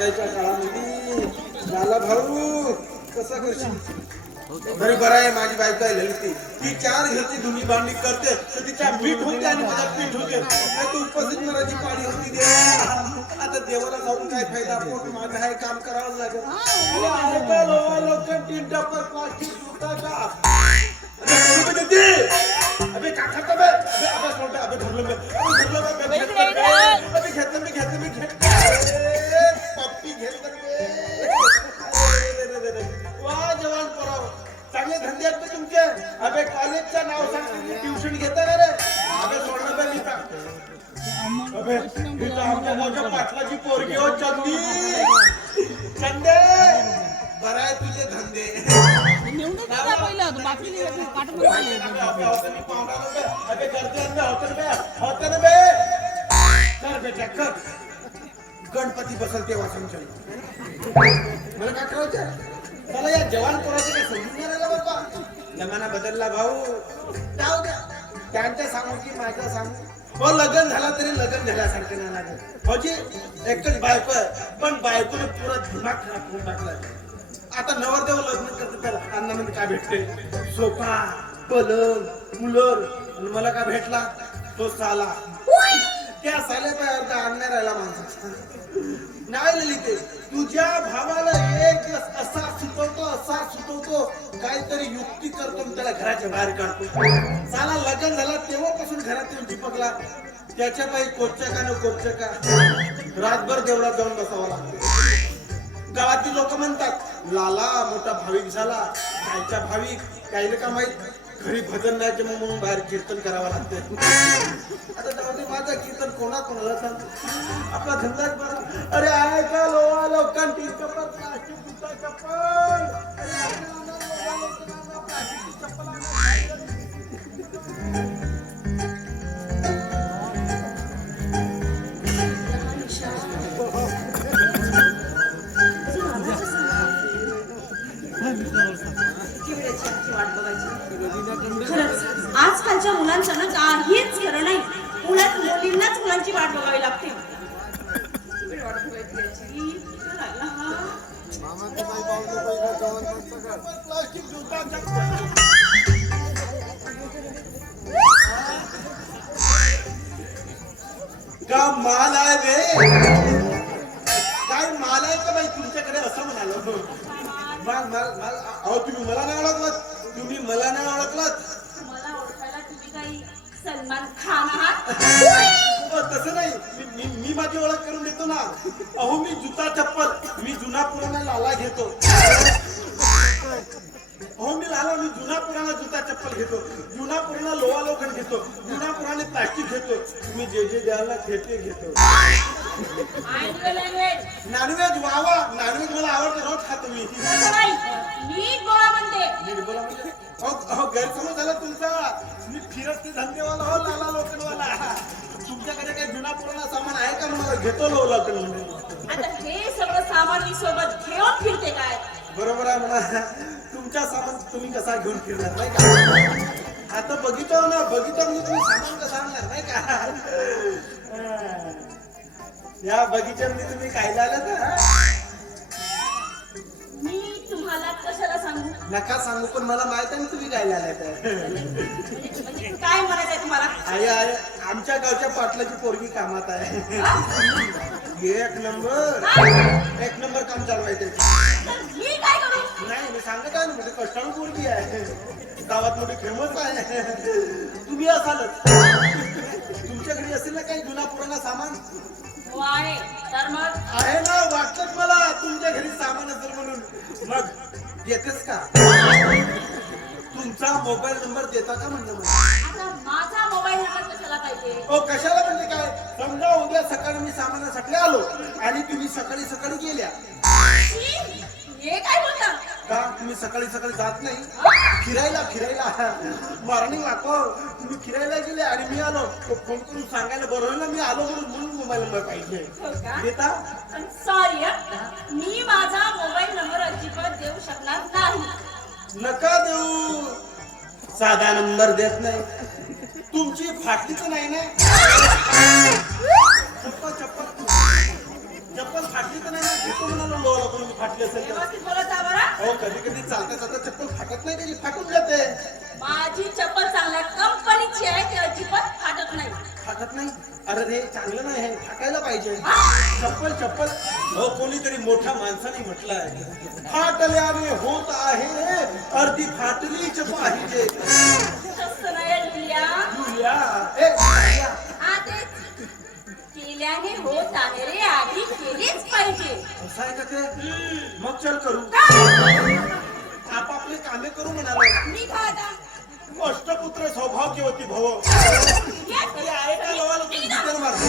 महागाईच्या काळामध्ये झाला भाऊ कसा करशील? बरे बरं आहे माझी बायको आहे ललिती, ती 4 घरची धुनी भांडी करते तर तिच्या पीठ होते आणि माझ्या पीठ होते. तू उपस्थित मराठी पाडी होती दे. आता देवाला जाऊन काय फायदा, पोट माझं आहे काम करावं लागेल. लोक 3 टप्पर प्लास्टिक सुटायचा अबे का खाता बे अबे अबे सोडा अबे धरलं बे अबे घेतलं पप्पी घेतलं वा जवान पोराव चांगले धंदे आहेत तुमचे. अबे कॉलेजचं नाव सांग, ट्युशन घेता ना रे. अबे सोडलं बे मी अबे इथं आमच्या मोठ्या पाटलाची पोरगी हो चंदी चंदे बरं आहे तुझे धंदे. गणपती बसल तेव्हा समजेल मला काय करायचं. मला या जवान पोराचं काय समजून नाही राहिलं बाबा. जमाना बदलला भाऊ, जाऊ द्या. त्यांच्या सांगू की माझ्या सांगू हो, लग्न झाला तरी लग्न झाल्यासारखं नाही लागत. म्हणजे एकच बायको पण बायकोने पुरा दिमाग खराब करून टाकला. आता नवरदेव लग्न करते त्याला अन्नामध्ये काय भेटते? सोफा, पलंग, कूलर. आणि मला काय भेटला? तो साला. त्या साल्याचा अन्याय राहिला माणसाचा. नाही ललिते, तुझ्या भावाला एक दिवस असा सुचवतो काहीतरी युक्ती करतो त्याला घराच्या बाहेर काढतो. साला लग्न झाला तेव्हापासून घरात येऊन चिपकला. त्याच्या पायी कोपच्या का न कोपच्या का रातभर देवळात जाऊन बसावं लागतं. गावातील लोक म्हणतात लाला मोठा भाविक झाला. कायचा भाविक काहीला का माहित, घरी भजन नाही म्हणून बाहेर कीर्तन करावं लागते. आता त्यामध्ये माझा कीर्तन कोणाला सांग, आपला धंदाच बरा. अरे आहे का लोकांची चप्पल प्लास्टिक चप्पल आजकालच्या मुलांचं ना काहीच खरं नाही. उलट मुलींनाच मुलांची वाट बघावी लागते. का माल आहे रे? काय माल आहे का बाई तुमच्याकडे असं म्हणालो. अहो तुम्ही मला नाही ओळखलात. मला ओळखायला तुम्ही काही सलमान खान आहात? तसं नाही, मी माझी ओळख करून देतो ना. अहो मी जुता चप्पल, मी जुना पुराणा लाला घेतो. मी जुना पुराणा जुता चप्पल घेतो, जुना पुराणा लोहा लोखंड घेतो, जुना पुराणे प्लास्टिक घेतो. तुम्ही जे द्याल ना ते घेतो. नॉनव्हेज वावा, नॉनव्हेज मला आवडतं, रोज खातो मी. नीट बोला म्हणते. अहो गैरसमज झाला तुमचा. मी फिरत ते धंदेवाला हो, लाला लोखंडवाला. तुमच्याकडे काही जुना पुराणा सामान आहे का? मला घेतो लोहा लोखंड. आता हे सगळं सामान मी सोबत घेऊन फिरते काय? बरोबर आहे म्हणा. तुमच्या सामान तुम्ही कसा घेऊन फिरणार नाही का? आता बघितलं ना, म्हणजे तुम्ही सामान कसं आणणार नाही का? या बगीच्यामध्ये तुम्ही काय आलात? मी तुम्हाला कशाला सांगू? नका सांगू, पण मला माहित आहे तुम्ही काय आलात. म्हणजे काय म्हणायचंय तुम्हाला? आहे आमच्या गावच्या पाटलाची पोरगी कामात आहे. एक नंबर काम चालू आहे त्याची. मी काय करू? नाही मी सांगत आहे ना, म्हणजे कष्टाळू पोरगी आहे, गावात मोठी फेमस आहे. तुम्ही असालच. तुमच्या घरी असेल ना काही जुना पुराणा सामान? आहे तर मग आहे ना, वाटतच मला तुमच्या घरी सामान असेल म्हणून. मग येतेस का? तुमचा मोबाईल नंबर देता का म्हणलं मला? आता माझा मोबाईल नंबर कशाला पाहिजे? हो कशाला म्हणजे काय, समजा उद्या सकाळी मी सामानासाठी आलो आणि तुम्ही सकाळी गेल्या. हे काय बोलता? का तुम्ही सकाळी जात नाही फिरायला? Morning walk. तुम्ही फिरायला गेले आणि मी आलो, फोन करून सांगायला बरं होईल ना मी आलो म्हणून मोबाईल नंबर पाहिजे. देता? सॉरी, मी माझा मोबाईल नंबर अजिबात देऊ शकणार नाही. नका देऊ. साधा नंबर देत नाही. तुमची फाटलीच नाही ना. चप्पल चप्पल फाटली तर नाही ना, घेतो म्हणालो लोला पण मी फाटली असेल तर. व्यवस्थित बोलत जा बरं. हो कधी कधी चालता चालता चप्पल फाटत नाही त्याची, फाटून जाते. माझी चप्पल चांगल्या कंपनीची आहे ती अजिबात फाटत नाही. फाटत नाही? अरे रे चांगलं नाही हे, फाटायला पाहिजे. हा? चप्पल चप्पल हो कोणीतरी मोठ्या माणसाने म्हटलंय, फाटल्याने होत आहे अर्धी फाटलीच पाहिजे. तसं नाही जुलिया. जुलिया, ए, जुलिया. हा तेच केल्याने होत आहे रे, आधी केलीच पाहिजे. असं आहे का ते? मग चल करू. आपापले कामे करू म्हणालो. मी खाता अष्टपुत्र सौभाग्यवती भव. ये. अरे आहे का लोवाला तुम्ही मारतो